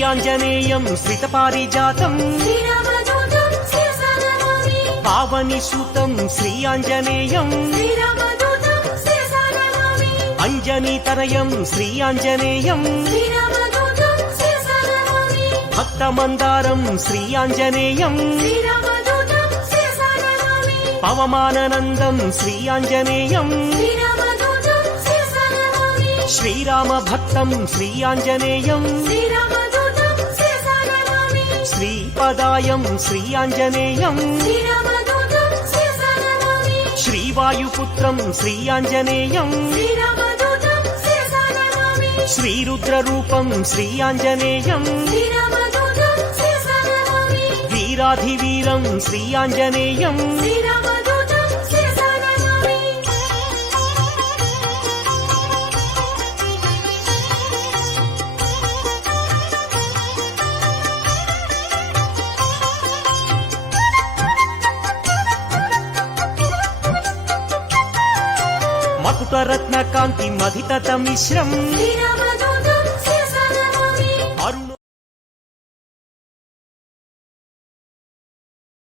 శ్రీయాంజనేయం శ్రితపారిజాతం శ్రీరామదూతం శిరసా నమామి పావనిసుతం శ్రీయాంజనేయం శ్రీరామదూతం శిరసా నమామి అంజనీతనయం శ్రీయాంజనేయం శ్రీరామదూతం శిరసా నమామి భక్తమందారం శ్రీయాంజనేయం శ్రీరామదూతం శిరసా నమామి పవమాననందం శ్రీయాంజనేయం శ్రీరామదూతం శిరసా నమామి శ్రీరామభక్తం శ్రీయాంజనేయం శ్రీరామదూతం శిరసా నమామి శ్రీపదాయం శ్రీయాంజనేయం శ్రీరామదూతం శిరసా నమామి శ్రీవాయుపుత్రం శ్రీయాంజనేయం శ్రీరామదూతం శిరసా నమామి శ్రీరుద్రరూపం శ్రీయాంజనేయం శ్రీరామదూతం శిరసా నమామి వీరాధివీరం శ్రీయాంజనేయం శ్రీరామదూతం శిరసా నమామి మకుటరత్నకాంతి మధితమిశ్రం శ్రీరామదూతం